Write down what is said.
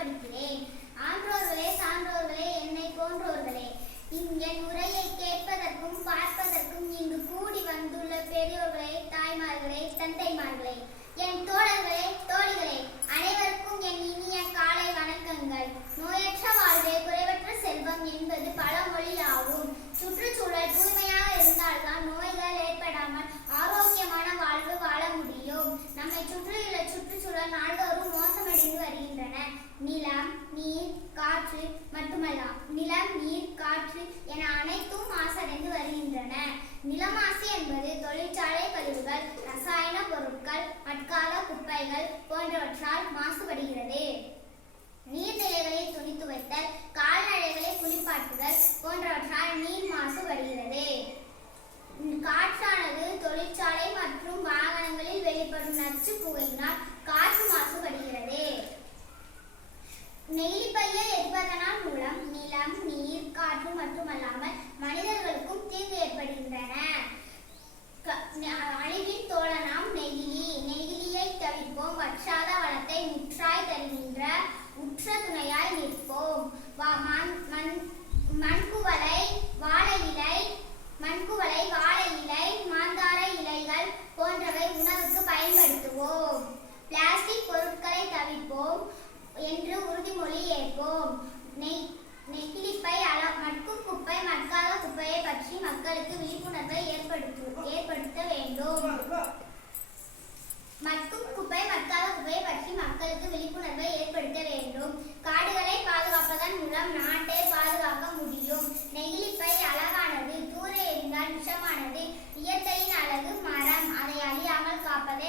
ஒப்படைக்கிறேன் ஆன்றோர்களே சான்றோர்களே என்னை போன்றோர்களே என் உரையை கேட்பதற்கும் பார்ப்பதற்கும் இங்கு கூடி வந்துள்ள பெரியோர்களே தாய்மார்களே தந்தைமார்களே என் தோழர்களே தோழிகளே அனைவருக்கும் என் இனிய காலை வணக்கங்கள் நோயற்ற வாழ்வே குறைவற்ற செல்வம் என்பது பழமொழி ஆகும் சுற்றுச்சூழல் தூய்மையாக இருந்தால்தான் நோய்கள் ஏற்படாமல் ஆரோக்கிய உள்ளன நிலம் நீர் காற்று மட்டுமல்ல. நிலம் நீர் காற்று என அனைத்தும் மாசடைந்து வருகின்றன. நிலமாசு என்பது தொழிற்சாலை கழிவுகள் ரசாயன பொருட்கள் மட்கால குப்பைகள் போன்றவற்றால் மாசுபடுகிறது. நீர்நிலைகளை துணி துவைத்தல் கால்நடைகளை குளிப்பாட்டுதல் போன்றவற்றால் நீர் மாசுபடுகிறது. உம், காற்றானது தொழிற்சாலை மற்றும் வாகனங்களில் வெளிப்படும் நச்சு புகையினால் நிற்போம். வற்றாத வனத்தை முற்றாய் தருகின்ற உற்ற துணையாய் நிற்போம். மண்குவலை வாழ இலை மண்குவலை வாழ இலை மாந்தார இலைகள் போன்றவை உணவுக்கு பயன்படுத்துவோம். பிளாஸ்டிக் பொருட்களை தவிர்ப்போம் என்று உறுதிமொழி ஏற்போம். நெ நெகிழிப்பை அள மட்கு குப்பை மட்காத குப்பையை பற்றி மக்களுக்கு விழிப்புணர்வை ஏற்ப அதன் மூலம் நாட்டை பாதுகாக்க முடியும். நெகிழிப்பை அழகானது தூர எரிந்தால் விஷமானது இயற்கையின் அழகு மரம். அதை அழியாமல் காப்பதே